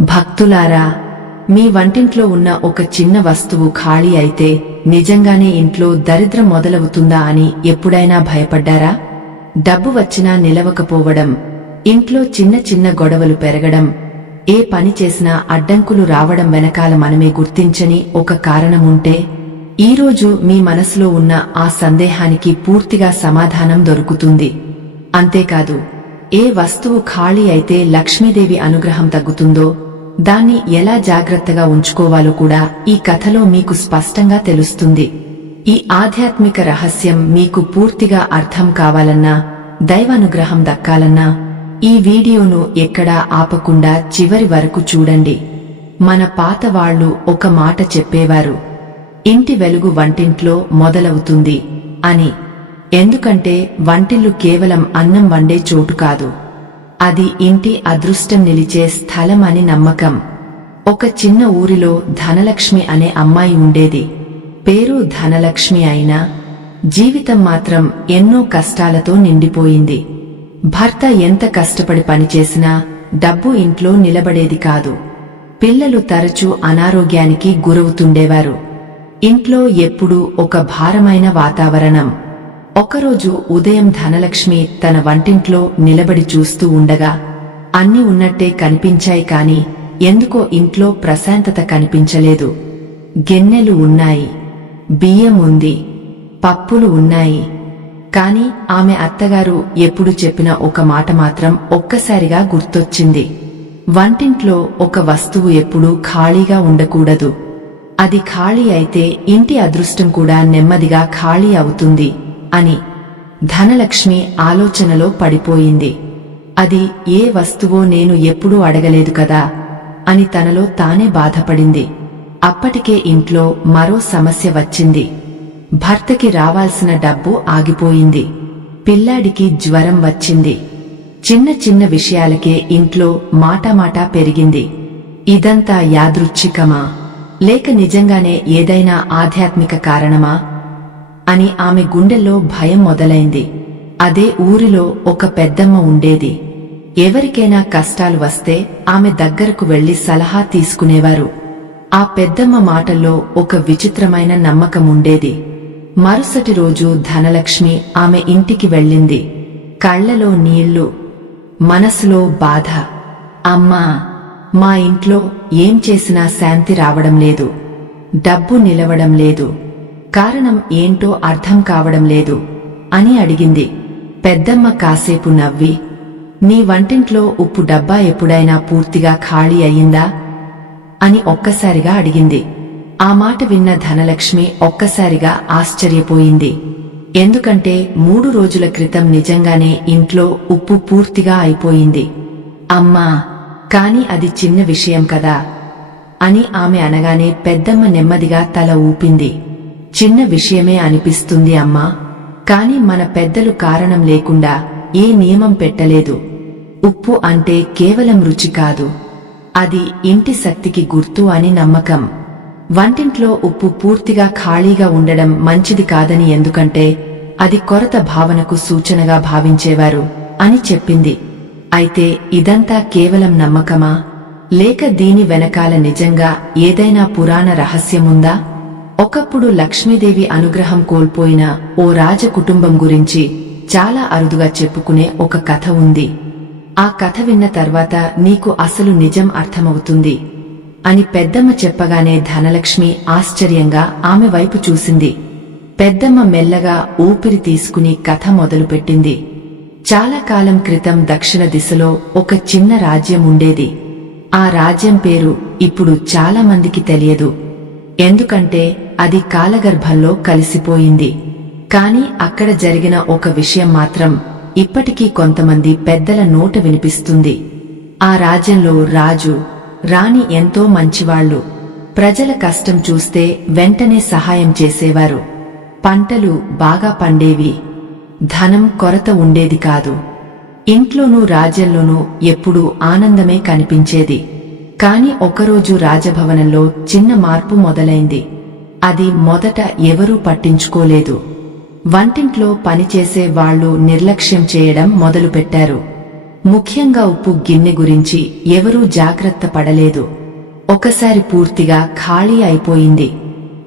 భక్తులారా, మీ వంటింట్లో ఉన్న ఒక చిన్న వస్తువు ఖాళీ అయితే నిజంగానే ఇంట్లో దరిద్రం మొదలవుతుందా అని ఎప్పుడైనా భయపడ్డారా? డబ్బు వచ్చినా నిలవకపోవడం, ఇంట్లో చిన్న చిన్న గొడవలు పెరగడం, ఏ పని చేసినా అడ్డంకులు రావడం వెనకాల మనమే గుర్తించని ఒక కారణముంటే ఈరోజు మీ మనసులో ఉన్న ఆ సందేహానికి పూర్తిగా సమాధానం దొరుకుతుంది. అంతేకాదు, ఏ వస్తువు ఖాళీ అయితే లక్ష్మీదేవి అనుగ్రహం తగ్గుతుందో, దాన్ని ఎలా జాగ్రత్తగా ఉంచుకోవాలో కూడా ఈ కథలో మీకు స్పష్టంగా తెలుస్తుంది. ఈ ఆధ్యాత్మిక రహస్యం మీకు పూర్తిగా అర్థం కావాలన్నా, దైవానుగ్రహం దక్కాలన్నా ఈ వీడియోను ఎక్కడా ఆపకుండా చివరి వరకు చూడండి. మన పాత వాళ్ళు ఒక మాట చెప్పేవారు, ఇంటి వెలుగు వంటింట్లో మొదలవుతుంది అని. ఎందుకంటే వంటిల్లు కేవలం అన్నం వండే చోటు కాదు, అది ఇంటి అదృష్టం నిలిచే స్థలం అని నమ్మకం. ఒక చిన్న ఊరిలో ధనలక్ష్మి అనే అమ్మాయి ఉండేది. పేరు ధనలక్ష్మి అయినా జీవితం మాత్రం ఎన్నో కష్టాలతో నిండిపోయింది. భర్త ఎంత కష్టపడి పనిచేసినా డబ్బు ఇంట్లో నిలబడేది కాదు. పిల్లలు తరచూ అనారోగ్యానికి గురవుతుండేవారు. ఇంట్లో ఎప్పుడూ ఒక భారమైన వాతావరణం. ఒకరోజు ఉదయం ధనలక్ష్మి తన వంటింట్లో నిలబడి చూస్తూ ఉండగా అన్నీ ఉన్నట్టే కనిపించాయి, కాని ఎందుకో ఇంట్లో ప్రశాంతత కనిపించలేదు. గిన్నెలు ఉన్నాయి, బియ్యం ఉంది, పప్పులు ఉన్నాయి. కాని ఆమె అత్తగారు ఎప్పుడు చెప్పిన ఒక మాట మాత్రం ఒక్కసారిగా గుర్తొచ్చింది. వంటింట్లో ఒక వస్తువు ఎప్పుడూ ఖాళీగా ఉండకూడదు. అది ఖాళీ అయితే ఇంటి అదృష్టం కూడా నెమ్మదిగా ఖాళీ అవుతుంది అని. ధనలక్ష్మి ఆలోచనలో పడిపోయింది. అది ఏ వస్తువో నేను ఎప్పుడూ అడగలేదు కదా అని తనలో తానే బాధపడింది. అప్పటికే ఇంట్లో మరో సమస్య వచ్చింది. భర్తకి రావాల్సిన డబ్బు ఆగిపోయింది. పిల్లాడికి జ్వరం వచ్చింది. చిన్న చిన్న విషయాలకే ఇంట్లో మాటామాటా పెరిగింది. ఇదంతా యాదృచ్ఛికమా, లేక నిజంగానే ఏదైనా ఆధ్యాత్మిక కారణమా అని ఆమె గుండెల్లో భయం మొదలైంది. అదే ఊరిలో ఒక పెద్దమ్మ ఉండేది. ఎవరికైనా కష్టాలు వస్తే ఆమె దగ్గరకు వెళ్లి సలహా తీసుకునేవారు. ఆ పెద్దమ్మ మాటల్లో ఒక విచిత్రమైన నమ్మకం ఉండేది. మరుసటి రోజు ధనలక్ష్మి ఆమె ఇంటికి వెళ్ళింది. కళ్లలో నీళ్లు, మనసులో బాధ. అమ్మా, మా ఇంట్లో ఏం చేసినా శాంతి రావడం లేదు, డబ్బు నిలవడం లేదు, కారణం ఏంటో అర్థం కావడం లేదు అని అడిగింది. పెద్దమ్మ కాసేపు నవ్వి, నీ వంటింట్లో ఉప్పు డబ్బా ఎప్పుడైనా పూర్తిగా ఖాళీ అయ్యిందా అని ఒక్కసారిగా అడిగింది. ఆ మాట విన్న ధనలక్ష్మి ఒక్కసారిగా ఆశ్చర్యపోయింది. ఎందుకంటే 3 రోజుల క్రితం నిజంగానే ఇంట్లో ఉప్పు పూర్తిగా అయిపోయింది. అమ్మా, కాని అది చిన్న విషయం కదా అని ఆమె అనగానే పెద్దమ్మ నెమ్మదిగా తల ఊపింది. చిన్న విషయమే అనిపిస్తుంది అమ్మా, కాని మన పెద్దలు కారణం లేకుండా ఏ నియమం పెట్టలేదు. ఉప్పు అంటే కేవలం రుచి కాదు, అది ఇంటి శక్తికి గుర్తు అని నమ్మకం. వంటింట్లో ఉప్పు పూర్తిగా ఖాళీగా ఉండడం మంచిది కాదని, ఎందుకంటే అది కొరత భావనకు సూచనగా భావించేవారు అని చెప్పింది. అయితే ఇదంతా కేవలం నమ్మకమా, లేక దీని వెనకాల నిజంగా ఏదైనా పురాణ రహస్యముందా? ఒకప్పుడు లక్ష్మీదేవి అనుగ్రహం కోల్పోయిన ఓ రాజ కుటుంబం గురించి చాలా అరుదుగా చెప్పుకునే ఒక కథ ఉంది. ఆ కథ విన్న తర్వాత నీకు అసలు నిజం అర్థమవుతుంది అని పెద్దమ్మ చెప్పగానే ధనలక్ష్మి ఆశ్చర్యంగా ఆమె వైపు చూసింది. పెద్దమ్మ మెల్లగా ఊపిరి తీసుకుని కథ మొదలుపెట్టింది. చాలా కాలం క్రితం దక్షిణ దిశలో ఒక చిన్న రాజ్యం ఉండేది. ఆ రాజ్యం పేరు ఇప్పుడు చాలా మందికి తెలియదు, ఎందుకంటే అది కాలగర్భంలో కలిసిపోయింది. కాని అక్కడ జరిగిన ఒక విషయం మాత్రం ఇప్పటికీ కొంతమంది పెద్దల నోట వినిపిస్తుంది. ఆ రాజ్యంలో రాజు, రాణి ఎంతో మంచివాళ్లు. ప్రజల కష్టం చూస్తే వెంటనే సహాయం చేసేవారు. పంటలు బాగా పండేవి, ధనం కొరత ఉండేది కాదు. ఇంట్లోనూ రాజ్యంలోనూ ఎప్పుడూ ఆనందమే కనిపించేది. కాని ఒకరోజు రాజభవనంలో చిన్న మార్పు మొదలైంది. అది మొదట ఎవరూ పట్టించుకోలేదు. వంటింట్లో పనిచేసే వాళ్లు నిర్లక్ష్యం చేయడం మొదలుపెట్టారు. ముఖ్యంగా ఉప్పు గిన్నె గురించి ఎవరూ జాగ్రత్త పడలేదు. ఒకసారి పూర్తిగా ఖాళీ అయిపోయింది.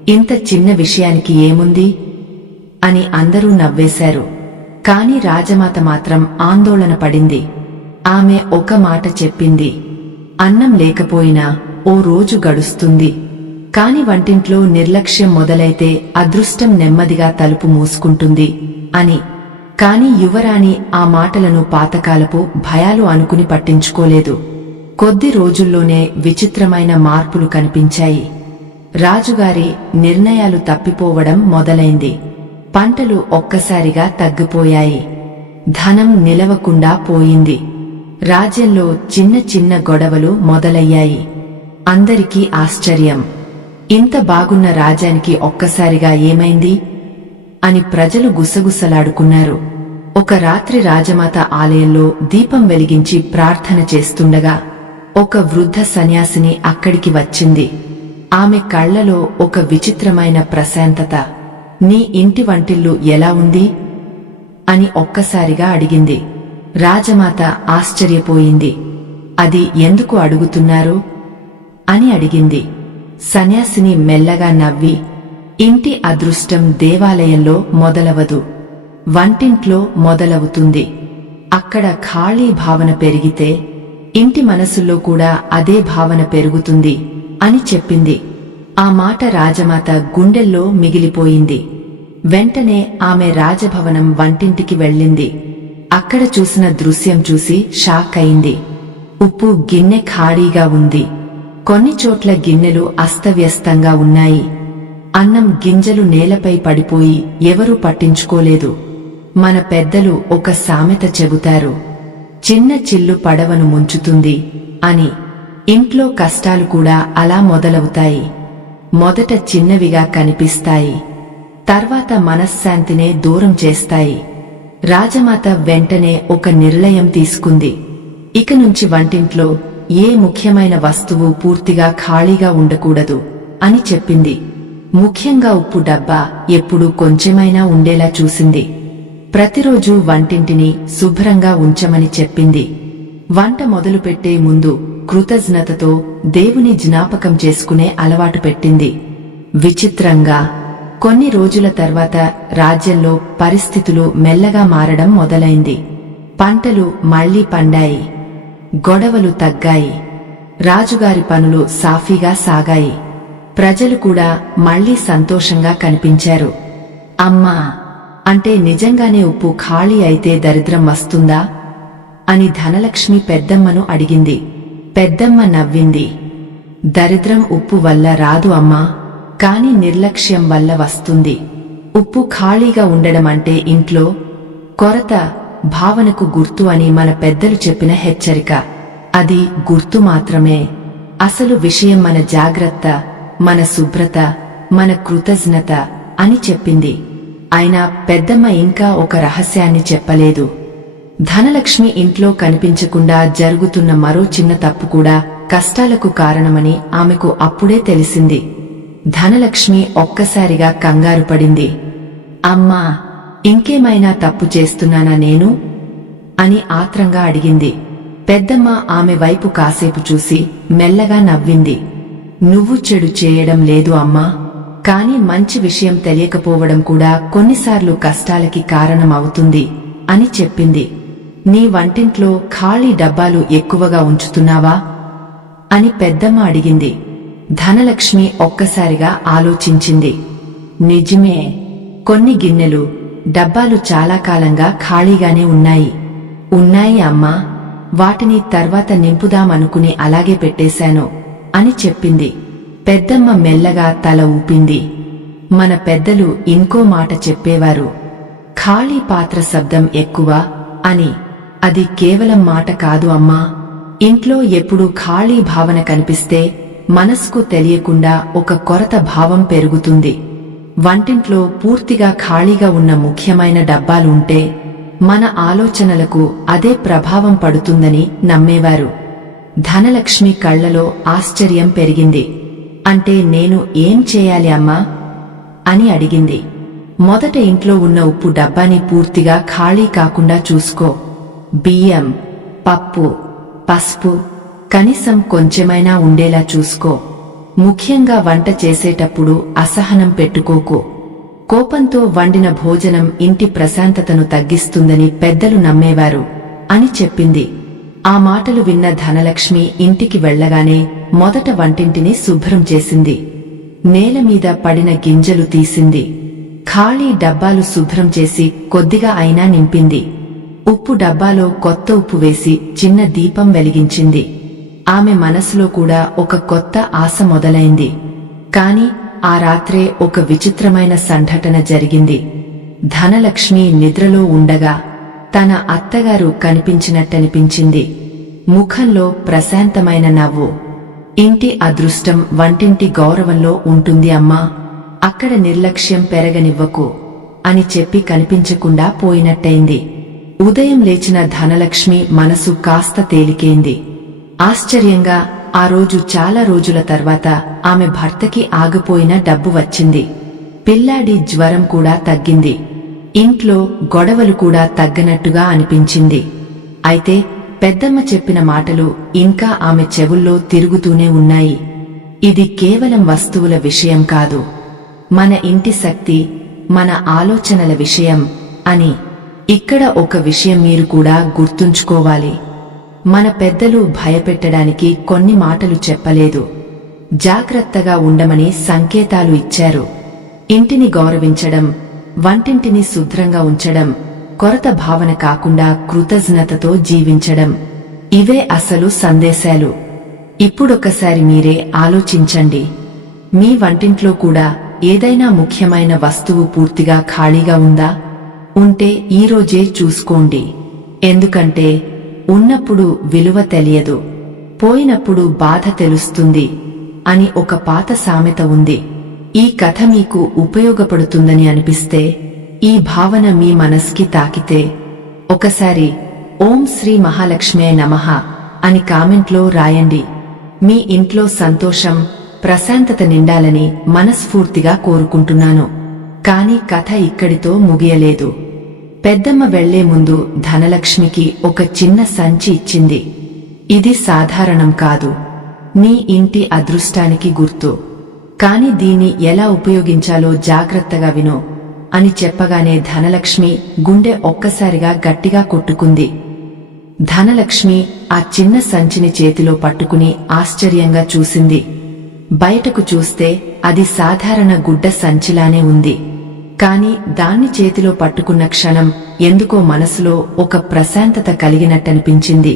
ఇంత చిన్న విషయానికి ఏముంది అని అందరూ నవ్వేశారు. కాని రాజమాత మాత్రం ఆందోళన పడింది. ఆమె ఒక మాట చెప్పింది, అన్నం లేకపోయినా ఓ రోజు గడుస్తుంది, కాని వంటింట్లో నిర్లక్ష్యం మొదలైతే అదృష్టం నెమ్మదిగా తలుపు మూసుకుంటుంది అని. కాని యువరాణి ఆ మాటలను పాతకాలపు భయాలు అనుకుని పట్టించుకోలేదు. కొద్ది రోజుల్లోనే విచిత్రమైన మార్పులు కనిపించాయి. రాజుగారి నిర్ణయాలు తప్పిపోవడం మొదలైంది. పంటలు ఒక్కసారిగా తగ్గిపోయాయి. ధనం నిలవకుండా పోయింది. రాజ్యంలో చిన్న చిన్న గొడవలు మొదలయ్యాయి. అందరికీ ఆశ్చర్యం. ఇంత బాగున్న రాజ్యానికి ఒక్కసారిగా ఏమైంది అని ప్రజలు గుసగుసలాడుకున్నారు. ఒక రాత్రి రాజమాత ఆలయంలో దీపం వెలిగించి ప్రార్థన చేస్తుండగా ఒక వృద్ధ సన్యాసిని అక్కడికి వచ్చింది. ఆమె కళ్లలో ఒక విచిత్రమైన ప్రశాంతత. నీ ఇంటి వంటిల్లు ఎలా ఉంది అని ఒక్కసారిగా అడిగింది. రాజమాత ఆశ్చర్యపోయింది. అది ఎందుకు అడుగుతున్నారు అని అడిగింది. సన్యాసిని మెల్లగా నవ్వి, ఇంటి అదృష్టం దేవాలయంలో మొదలవదు, వంటింట్లో మొదలవుతుంది. అక్కడ ఖాళీ భావన పెరిగితే ఇంటి మనసుల్లో కూడా అదే భావన పెరుగుతుంది అని చెప్పింది. ఆ మాట రాజమాత గుండెల్లో మిగిలిపోయింది. వెంటనే ఆమె రాజభవనం వంటింటికి వెళ్ళింది. అక్కడ చూసిన దృశ్యం చూసి షాక్ అయింది. ఉప్పు గిన్నె ఖాళీగా ఉంది. కొన్ని చోట్ల గిన్నెలు అస్తవ్యస్తంగా ఉన్నాయి. అన్నం గింజలు నేలపై పడిపోయి ఎవరూ పట్టించుకోలేదు. మన పెద్దలు ఒక సామెత చెబుతారు, చిన్న చిల్లు పడవను ముంచుతుంది అని. ఇంట్లో కష్టాలు కూడా అలా మొదలవుతాయి. మొదట చిన్నవిగా కనిపిస్తాయి, తర్వాత మనశ్శాంతినే దూరం చేస్తాయి. రాజమాత వెంటనే ఒక నిర్ణయం తీసుకుంది. ఇక నుంచి వంటింట్లో ఏ ముఖ్యమైన వస్తువు పూర్తిగా ఖాళీగా ఉండకూడదు అని చెప్పింది. ముఖ్యంగా ఉప్పు డబ్బా ఎప్పుడూ కొంచెమైనా ఉండేలా చూసింది. ప్రతిరోజూ వంటింటిని శుభ్రంగా ఉంచమని చెప్పింది. వంట మొదలుపెట్టే ముందు కృతజ్ఞతతో దేవుని జ్ఞాపకం చేసుకునే అలవాటు పెట్టింది. విచిత్రంగా కొన్ని రోజుల తర్వాత రాజ్యంలో పరిస్థితులు మెల్లగా మారడం మొదలైంది. పంటలు మళ్లీ పండాయి. గొడవలు తగ్గాయి. రాజుగారి పనులు సాఫీగా సాగాయి. ప్రజలు కూడా మళ్లీ సంతోషంగా కనిపించారు. అమ్మా, అంటే నిజంగానే ఉప్పు ఖాళీ అయితే దరిద్రం వస్తుందా అని ధనలక్ష్మి పెద్దమ్మను అడిగింది. పెద్దమ్మ నవ్వింది. దరిద్రం ఉప్పు వల్ల రాదు అమ్మా, కాని నిర్లక్ష్యం వల్ల వస్తుంది. ఉప్పు ఖాళీగా ఉండడం అంటే ఇంట్లో కొరత భావనకు గుర్తు అని మన పెద్దలు చెప్పిన హెచ్చరిక. అది గుర్తు మాత్రమే. అసలు విషయం మన జాగ్రత్త, మన శుభ్రత, మన కృతజ్ఞత అని చెప్పింది. అయినా పెద్దమ్మ ఇంకా ఒక రహస్యాన్ని చెప్పలేదు. ధనలక్ష్మి ఇంట్లో కనిపించకుండా జరుగుతున్న మరో చిన్న తప్పు కూడా కష్టాలకు కారణమని ఆమెకు అప్పుడే తెలిసింది. ధనలక్ష్మి ఒక్కసారిగా కంగారు పడింది. అమ్మా, ఇంకేమైనా తప్పు చేస్తున్నానా నేను అని ఆత్రంగా అడిగింది. పెద్దమ్మ ఆమె వైపు కాసేపు చూసి మెల్లగా నవ్వింది. నువ్వు చెడు చేయడం లేదు అమ్మా, కాని మంచి విషయం తెలియకపోవడం కూడా కొన్నిసార్లు కష్టాలకి కారణం అవుతుంది అని చెప్పింది. నీ వంటింట్లో ఖాళీ డబ్బాలు ఎక్కువగా ఉంచుతున్నావా అని పెద్దమ్మ అడిగింది. ధనలక్ష్మి ఒక్కసారిగా ఆలోచించింది. నిజమే, కొన్ని గిన్నెలు డబ్బాలు చాలా కాలంగా ఖాళీగానే ఉన్నాయి అమ్మా, వాటిని తర్వాత నింపుదామనుకుని అలాగే పెట్టేశాను అని చెప్పింది. పెద్దమ్మ మెల్లగా తల ఊపింది. మన పెద్దలు ఇంకో మాట చెప్పేవారు, ఖాళీ పాత్ర శబ్దం ఎక్కువ అని. అది కేవలం మాట కాదు అమ్మా. ఇంట్లో ఎప్పుడూ ఖాళీ భావన కనిపిస్తే మనసుకు తెలియకుండా ఒక కొరత భావం పెరుగుతుంది. వంటింట్లో పూర్తిగా ఖాళీగా ఉన్న ముఖ్యమైన డబ్బాలు ఉంటే మన ఆలోచనలకు అదే ప్రభావం పడుతుందని నమ్మేవారు. ధనలక్ష్మి కళ్లలో ఆశ్చర్యం పెరిగింది. అంటే నేను ఏం చేయాలి అమ్మా అని అడిగింది. మొదట ఇంట్లో ఉన్న ఉప్పు డబ్బాని పూర్తిగా ఖాళీ కాకుండా చూసుకో. బియ్యం, పప్పు, పసుపు కనీసం కొంచెమైనా ఉండేలా చూసుకో. ముఖ్యంగా వంట చేసేటప్పుడు అసహనం పెట్టుకోకు. కోపంతో వండిన భోజనం ఇంటి ప్రశాంతతను తగ్గిస్తుందని పెద్దలు నమ్మేవారు అని చెప్పింది. ఆ మాటలు విన్న ధనలక్ష్మి ఇంటికి వెళ్లగానే మొదట వంటింటిని శుభ్రం చేసింది. నేలమీద పడిన గింజలు తీసింది. ఖాళీ డబ్బాలు శుభ్రం చేసి కొద్దిగా అయినా నింపింది. ఉప్పు డబ్బాలో కొత్త ఉప్పు వేసి చిన్న దీపం వెలిగించింది. ఆమె మనసులో కూడా ఒక కొత్త ఆశ మొదలైంది. కాని ఆ రాత్రే ఒక విచిత్రమైన సంఘటన జరిగింది. ధనలక్ష్మి నిద్రలో ఉండగా తన అత్తగారు కనిపించినట్టనిపించింది. ముఖంలో ప్రశాంతమైన నవ్వు. ఇంటి అదృష్టం వంటింటి గౌరవంలో ఉంటుంది అమ్మా, అక్కడ నిర్లక్ష్యం పెరగనివ్వకు అని చెప్పి కనిపించకుండా పోయినట్టయింది. ఉదయం లేచిన ధనలక్ష్మి మనసు కాస్త తేలికేంది. ఆశ్చర్యంగా ఆ రోజు చాలా రోజుల తర్వాత ఆమె భర్తకి ఆగిపోయిన డబ్బు వచ్చింది. పిల్లాడి జ్వరం కూడా తగ్గింది. ఇంట్లో గొడవలు కూడా తగ్గనట్టుగా అనిపించింది. అయితే పెద్దమ్మ చెప్పిన మాటలు ఇంకా ఆమె చెవుల్లో తిరుగుతూనే ఉన్నాయి. ఇది కేవలం వస్తువుల విషయం కాదు, మన ఇంటి శక్తి, మన ఆలోచనల విషయం అని. ఇక్కడ ఒక విషయం మీరు కూడా గుర్తుంచుకోవాలి. మన పెద్దలు భయపెట్టడానికి కొన్ని మాటలు చెప్పలేదు, జాగ్రత్తగా ఉండమని సంకేతాలు ఇచ్చారు. ఇంటిని గౌరవించడం, వంటింటిని శుభ్రంగా ఉంచడం, కొరత భావన కాకుండా కృతజ్ఞతతో జీవించడం, ఇవే అసలు సందేశాలు. ఇప్పుడొకసారి మీరే ఆలోచించండి. మీ వంటింట్లో కూడా ఏదైనా ముఖ్యమైన వస్తువు పూర్తిగా ఖాళీగా ఉందా? ఉంటే ఈరోజే చూసుకోండి. ఎందుకంటే ఉన్నప్పుడు విలువ తెలియదు, పోయినప్పుడు బాధ తెలుస్తుంది అని ఒక పాత సామెత ఉంది. ఈ కథ మీకు ఉపయోగపడుతుందని అనిపిస్తే, ఈ భావన మీ మనస్కి తాకితే ఒకసారి ఓం శ్రీ మహాలక్ష్మే నమః అని కామెంట్లో రాయండి. మీ ఇంట్లో సంతోషం, ప్రశాంతత నిండాలని మనస్ఫూర్తిగా కోరుకుంటున్నాను. కాని కథ ఇక్కడితో ముగియలేదు. పెద్దమ్మ వెళ్లే ముందు ధనలక్ష్మికి ఒక చిన్న సంచి ఇచ్చింది. ఇది సాధారణం కాదు, నీ ఇంటి అదృష్టానికి గుర్తు. కాని దీన్ని ఎలా ఉపయోగించాలో జాగ్రత్తగా వినో అని చెప్పగానే ధనలక్ష్మి గుండె ఒక్కసారిగా గట్టిగా కొట్టుకుంది. ధనలక్ష్మి ఆ చిన్న సంచిని చేతిలో పట్టుకుని ఆశ్చర్యంగా చూసింది. బయటకు చూస్తే అది సాధారణ గుడ్డ సంచిలానే ఉంది. కాని దాన్ని చేతిలో పట్టుకున్న క్షణం ఎందుకో మనసులో ఒక ప్రశాంతత కలిగినట్టనిపించింది.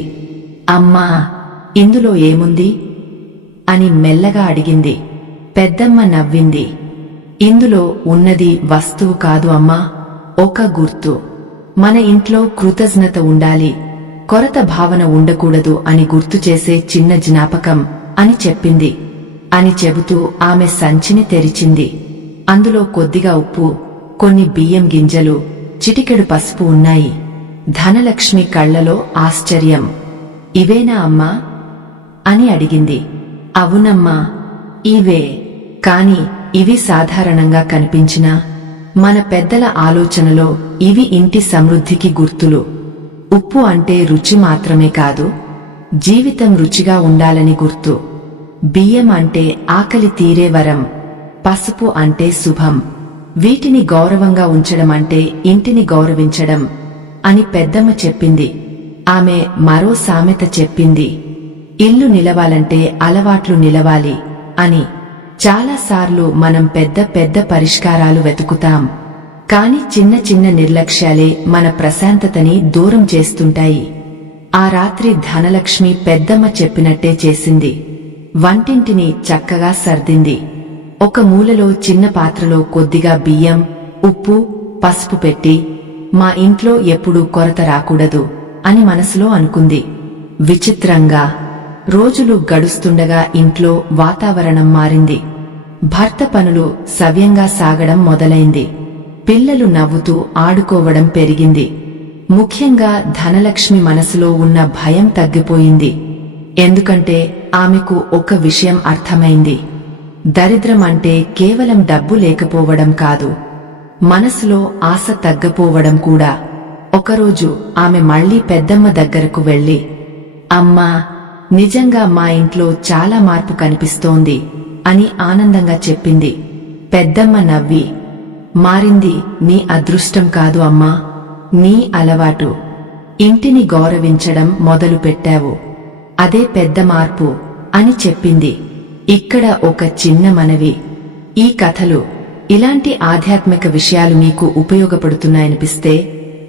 అమ్మా, ఇందులో ఏముంది అని మెల్లగా అడిగింది. పెద్దమ్మ నవ్వింది. ఇందులో ఉన్నది వస్తువు కాదు అమ్మా, ఒక గుర్తు. మన ఇంట్లో కృతజ్ఞత ఉండాలి, కొరత భావన ఉండకూడదు అని గుర్తు చేసే చిన్న జ్ఞాపకం అని చెప్పింది. అని చెబుతూ ఆమె సంచిని తెరిచింది. అందులో కొద్దిగా ఉప్పు, కొన్ని బియ్యం గింజలు, చిటికెడు పసుపు ఉన్నాయి. ధనలక్ష్మి కళ్లలో ఆశ్చర్యం. ఇవేనా అమ్మా అని అడిగింది. అవునమ్మా, ఇవే. కాని ఇవి సాధారణంగా కనిపించినా మన పెద్దల ఆలోచనలో ఇవి ఇంటి సమృద్ధికి గుర్తులు. ఉప్పు అంటే రుచి మాత్రమే కాదు, జీవితం రుచిగా ఉండాలని గుర్తు. బియ్యం అంటే ఆకలి తీరే వరం, పసుపు అంటే శుభం. వీటిని గౌరవంగా ఉంచడం అంటే ఇంటిని గౌరవించడం అని పెద్దమ్మ చెప్పింది. ఆమె మరో సామెత చెప్పింది, ఇల్లు నిలవాలంటే అలవాట్లు నిలవాలి అని. చాలాసార్లు మనం పెద్ద పెద్ద పరిష్కారాలు వెతుకుతాం, కాని చిన్న చిన్న నిర్లక్ష్యాలే మన ప్రశాంతతని దూరం చేస్తుంటాయి. ఆ రాత్రి ధనలక్ష్మి పెద్దమ్మ చెప్పినట్టే చేసింది. వంటింటిని చక్కగా సర్దింది. ఒక మూలలో చిన్న పాత్రలో కొద్దిగా బియ్యం, ఉప్పు, పసుపు పెట్టి, మా ఇంట్లో ఎప్పుడూ కొరత రాకూడదు అని మనసులో అనుకుంది. విచిత్రంగా రోజులు గడుస్తుండగా ఇంట్లో వాతావరణం మారింది. భర్త పనులు సవ్యంగా సాగడం మొదలైంది. పిల్లలు నవ్వుతూ ఆడుకోవడం పెరిగింది. ముఖ్యంగా ధనలక్ష్మి మనసులో ఉన్న భయం తగ్గిపోయింది. ఎందుకంటే ఆమెకు ఒక విషయం అర్థమైంది. దరిద్రం అంటే కేవలం డబ్బు లేకపోవడం కాదు, మనసులో ఆశ తగ్గపోవడం కూడా. ఒకరోజు ఆమె మళ్లీ పెద్దమ్మ దగ్గరకు వెళ్లి అమ్మా, నిజంగా మా ఇంట్లో చాలా మార్పు కనిపిస్తోంది అని ఆనందంగా చెప్పింది. పెద్దమ్మ నవ్వి, మారింది నీ అదృష్టం కాదు అమ్మా, నీ అలవాటు. ఇంటిని గౌరవించడం మొదలుపెట్టావు, అదే పెద్ద మార్పు అని చెప్పింది. ఇక్కడ ఒక చిన్న మనవి, ఈ కథలు ఇలాంటి ఆధ్యాత్మిక విషయాలు మీకు ఉపయోగపడుతున్నాయనిపిస్తే,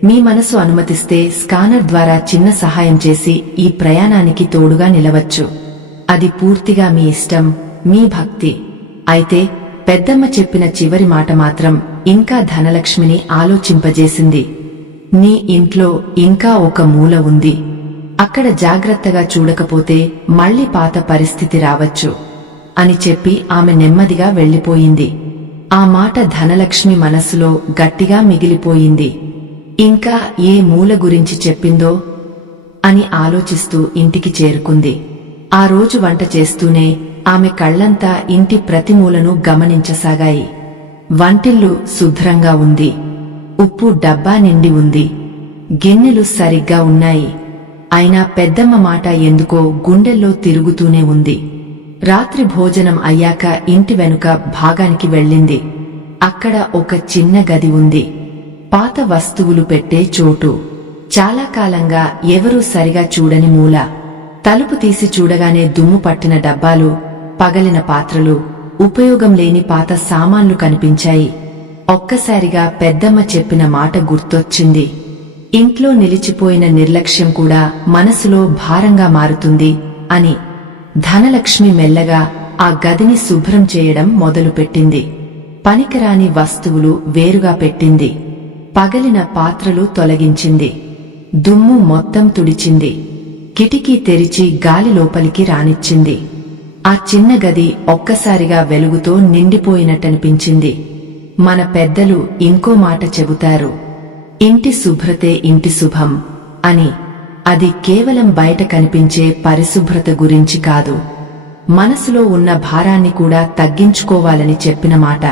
మీ మనసు అనుమతిస్తే స్కానర్ ద్వారా చిన్న సహాయం చేసి ఈ ప్రయాణానికి తోడుగా నిలవచ్చు. అది పూర్తిగా మీ ఇష్టం, మీ భక్తి. అయితే పెద్దమ్మ చెప్పిన చివరి మాట మాత్రం ఇంకా ధనలక్ష్మిని ఆలోచింపజేసింది. నీ ఇంట్లో ఇంకా ఒక మూల ఉంది, అక్కడ జాగ్రత్తగా చూడకపోతే మళ్లీ పాత పరిస్థితి రావచ్చు అని చెప్పి ఆమె నెమ్మదిగా వెళ్లిపోయింది. ఆ మాట ధనలక్ష్మి మనసులో గట్టిగా మిగిలిపోయింది. ఇంకా ఏ మూల గురించి చెప్పిందో అని ఆలోచిస్తూ ఇంటికి చేరుకుంది. ఆ రోజు వంట చేస్తూనే ఆమె కళ్లంతా ఇంటి ప్రతి మూలను గమనించసాగాయి. వంటిల్లు శుభ్రంగా ఉంది, ఉప్పు డబ్బా నిండి ఉంది, గిన్నెలు సరిగ్గా ఉన్నాయి. అయినా పెద్దమ్మ మాట ఎందుకో గుండెల్లో తిరుగుతూనే ఉంది. రాత్రి భోజనం అయ్యాక ఇంటి వెనుక భాగానికి వెళ్ళింది. అక్కడ ఒక చిన్న గది ఉంది, పాత వస్తువులు పెట్టే చోటు. చాలా కాలంగా ఎవరూ సరిగా చూడని మూల. తలుపు తీసి చూడగానే దుమ్ము పట్టిన డబ్బాలు, పగలిన పాత్రలు, ఉపయోగం లేని పాత సామాన్లు కనిపించాయి. ఒక్కసారిగా పెద్దమ్మ చెప్పిన మాట గుర్తొచ్చింది. ఇంట్లో నిలిచిపోయిన నిర్లక్ష్యం కూడా మనసులో భారంగా మారుతుంది అని. ధనలక్ష్మి మెల్లగా ఆ గదిని శుభ్రం చేయడం మొదలుపెట్టింది. పనికిరాని వస్తువులు వేరుగా పెట్టింది, పగలిన పాత్రలు తొలగించింది, దుమ్ము మొత్తం తుడిచింది, కిటికీ తెరిచి గాలి లోపలికి రానిచ్చింది. ఆ చిన్న గది ఒక్కసారిగా వెలుగుతో నిండిపోయినట్టనిపించింది. మన పెద్దలు ఇంకో మాట చెబుతారు, ఇంటి శుభ్రతే ఇంటి శుభం అని. అది కేవలం బయట కనిపించే పరిశుభ్రత గురించి కాదు, మనసులో ఉన్న భారాన్ని కూడా తగ్గించుకోవాలని చెప్పిన మాట.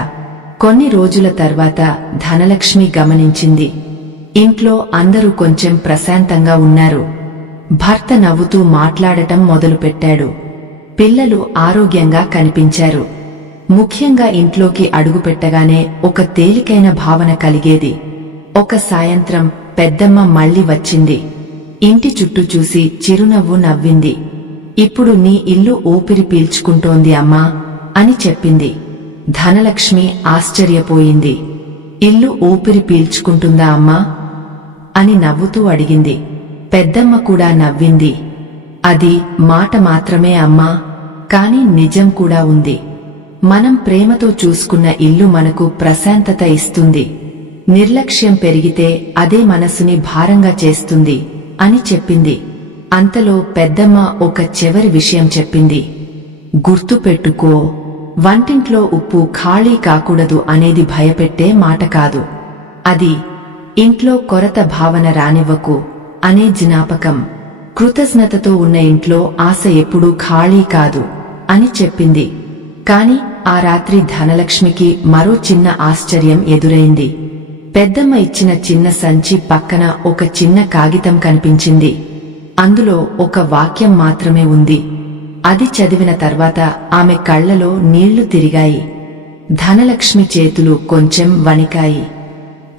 కొన్ని రోజుల తర్వాత ధనలక్ష్మి గమనించింది, ఇంట్లో అందరూ కొంచెం ప్రశాంతంగా ఉన్నారు. భర్త నవ్వుతూ మాట్లాడటం మొదలుపెట్టాడు, పిల్లలు ఆరోగ్యంగా కనిపించారు. ముఖ్యంగా ఇంట్లోకి అడుగుపెట్టగానే ఒక తేలికైన భావన కలిగేది. ఒక సాయంత్రం పెద్దమ్మ మళ్లీ వచ్చింది. ఇంటి చుట్టూ చూసి చిరునవ్వు నవ్వింది. ఇప్పుడు నీ ఇల్లు ఊపిరి పీల్చుకుంటోంది అమ్మా అని చెప్పింది. ధనలక్ష్మి ఆశ్చర్యపోయింది. ఇల్లు ఊపిరి పీల్చుకుంటుందా అమ్మా అని నవ్వుతూ అడిగింది. పెద్దమ్మ కూడా నవ్వింది. అది మాట మాత్రమే అమ్మా, కాని నిజం కూడా ఉంది. మనం ప్రేమతో చూసుకున్న ఇల్లు మనకు ప్రశాంతత ఇస్తుంది. నిర్లక్ష్యం పెరిగితే అదే మనసుని భారంగా చేస్తుంది అని చెప్పింది. అంతలో పెద్దమ్మ ఒక చివరి విషయం చెప్పింది, గుర్తుపెట్టుకో, వంటింట్లో ఉప్పు ఖాళీ కాకూడదు అనేది భయపెట్టే మాట కాదు, అది ఇంట్లో కొరత భావన రానివ్వకు అనే జ్ఞాపకం. కృతజ్ఞతతో ఉన్న ఇంట్లో ఆశ ఎప్పుడూ ఖాళీ కాదు అని చెప్పింది. కాని ఆ రాత్రి ధనలక్ష్మికి మరో చిన్న ఆశ్చర్యం ఎదురైంది. పెద్దమ్మ ఇచ్చిన చిన్న సంచి పక్కన ఒక చిన్న కాగితం కనిపించింది. అందులో ఒక వాక్యం మాత్రమే ఉంది. అది చదివిన తర్వాత ఆమె కళ్లలో నీళ్లు తిరిగాయి. ధనలక్ష్మి చేతులు కొంచెం వణికాయి.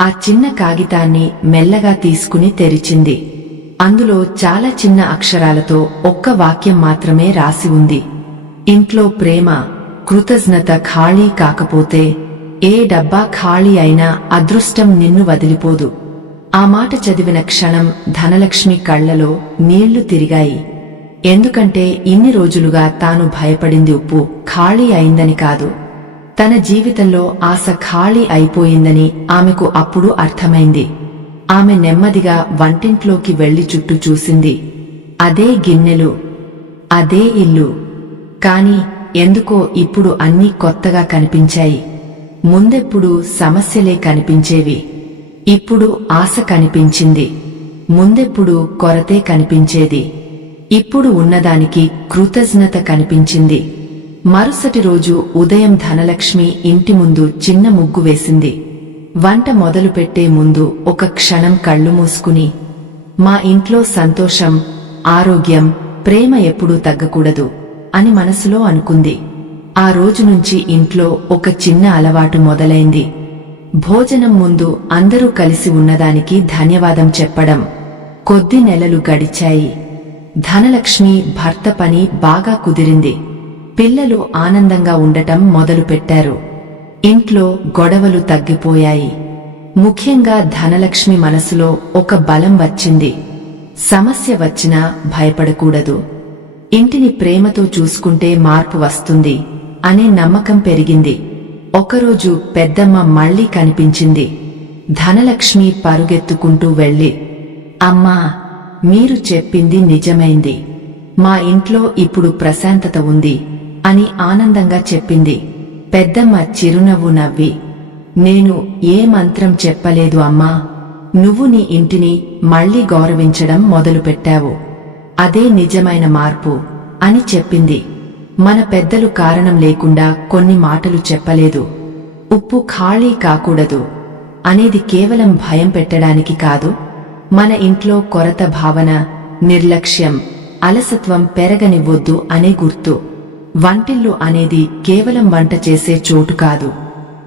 ఆ చిన్న కాగితాన్ని మెల్లగా తీసుకుని తెరిచింది. అందులో చాలా చిన్న అక్షరాలతో ఒక్క వాక్యం మాత్రమే రాసి ఉంది. ఇంట్లో ప్రేమ, కృతజ్ఞత ఖాళీ కాకపోతే ఏ డబ్బా ఖాళీ అయినా అదృష్టం నిన్ను వదిలిపోదు. ఆ మాట చదివిన క్షణం ధనలక్ష్మి కళ్లలో నీళ్లు తిరిగాయి. ఎందుకంటే ఇన్ని రోజులుగా తాను భయపడింది ఉప్పు ఖాళీ అయిందని కాదు, తన జీవితంలో ఆశ ఖాళీ అయిపోయిందని ఆమెకు అప్పుడు అర్థమైంది. ఆమె నెమ్మదిగా వంటింట్లోకి వెళ్లి చుట్టూ చూసింది. అదే గిన్నెలు, అదే ఇల్లు. కాని ఎందుకో ఇప్పుడు అన్నీ కొత్తగా కనిపించాయి. ముందెప్పుడు సమస్యలే కనిపించేవి, ఇప్పుడు ఆశ కనిపించింది. ముందెప్పుడు కొరతే కనిపించేది, ఇప్పుడు ఉన్నదానికి కృతజ్ఞత కనిపించింది. మరుసటి రోజు ఉదయం ధనలక్ష్మి ఇంటి ముందు చిన్న ముగ్గు వేసింది. వంట మొదలుపెట్టే ముందు ఒక క్షణం కళ్ళు మూసుకుని, మా ఇంట్లో సంతోషం, ఆరోగ్యం ప్రేమ ఎప్పుడూ తగ్గకూడదు అని మనసులో అనుకుంది. ఆ రోజు నుంచి ఇంట్లో ఒక చిన్న అలవాటు మొదలైంది. భోజనం ముందు అందరూ కలిసి ఉన్నదానికి ధన్యవాదం చెప్పడం. కొద్ది నెలలు గడిచాయి. ధనలక్ష్మి భర్త పని బాగా కుదిరింది. పిల్లలు ఆనందంగా ఉండటం మొదలుపెట్టారు. ఇంట్లో గొడవలు తగ్గిపోయాయి. ముఖ్యంగా ధనలక్ష్మి మనసులో ఒక బలం వచ్చింది. సమస్య వచ్చినా భయపడకూడదు, ఇంటిని ప్రేమతో చూసుకుంటే మార్పు వస్తుంది అనే నమ్మకం పెరిగింది. ఒకరోజు పెద్దమ్మ మళ్లీ కనిపించింది. ధనలక్ష్మి పరుగెత్తుకుంటూ వెళ్లి, అమ్మా, మీరు చెప్పింది నిజమైంది. మా ఇంట్లో ఇప్పుడు ప్రశాంతత ఉంది అని ఆనందంగా చెప్పింది. పెద్దమ్మ చిరునవ్వు నవ్వి, నేను ఏ మంత్రం చెప్పలేదు అమ్మా, నువ్వు నీ ఇంటిని మళ్లీ గౌరవించడం మొదలుపెట్టావు. అదే నిజమైన మార్పు అని చెప్పింది. మన పెద్దలు కారణం లేకుండా కొన్ని మాటలు చెప్పలేదు. ఉప్పు ఖాళీ కాకూడదు అనేది కేవలం భయం పెట్టడానికి కాదు, మన ఇంట్లో కొరత భావన, నిర్లక్ష్యం, అలసత్వం పెరగనివ్వొద్దు అనే గుర్తు. వంటిల్లు అనేది కేవలం వంట చేసే చోటు కాదు,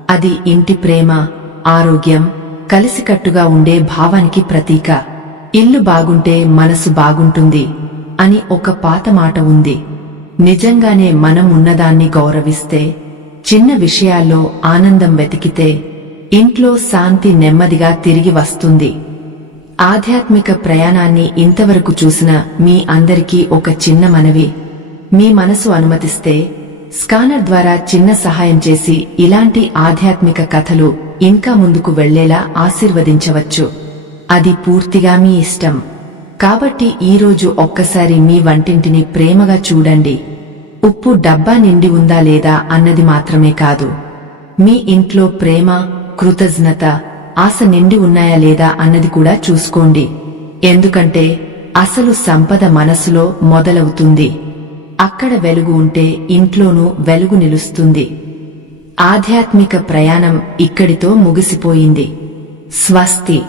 అది ఇంటి ప్రేమ, ఆరోగ్యం, కలిసికట్టుగా ఉండే భావానికి ప్రతీక. ఇల్లు బాగుంటే మనసు బాగుంటుంది అని ఒక పాత మాట ఉంది. నిజంగానే మనం ఉన్నదాన్ని గౌరవిస్తే, చిన్న విషయాల్లో ఆనందం వెతికితే, ఇంట్లో శాంతి నెమ్మదిగా తిరిగి వస్తుంది. ఆధ్యాత్మిక ప్రయాణాన్ని ఇంతవరకు చూసిన మీ అందరికీ ఒక చిన్న మనవి. మీ మనసు అనుమతిస్తే స్కానర్ ద్వారా చిన్న సహాయం చేసి ఇలాంటి ఆధ్యాత్మిక కథలు ఇంకా ముందుకు వెళ్లేలా ఆశీర్వదించవచ్చు. అది పూర్తిగా మీ ఇష్టం. కాబట్టి ఈరోజు ఒక్కసారి మీ వంటింటిని ప్రేమగా చూడండి. ఉప్పు డబ్బా నిండి ఉందా లేదా అన్నది మాత్రమే కాదు, మీ ఇంట్లో ప్రేమ, కృతజ్ఞత, ఆశ నిండి ఉన్నాయా లేదా అన్నది కూడా చూసుకోండి. ఎందుకంటే అసలు సంపద మనసులో మొదలవుతుంది. అక్కడ వెలుగు ఉంటే ఇంట్లోనూ వెలుగు నిలుస్తుంది. ఆధ్యాత్మిక ప్రయాణం ఇక్కడితో ముగిసిపోయింది. స్వస్తి.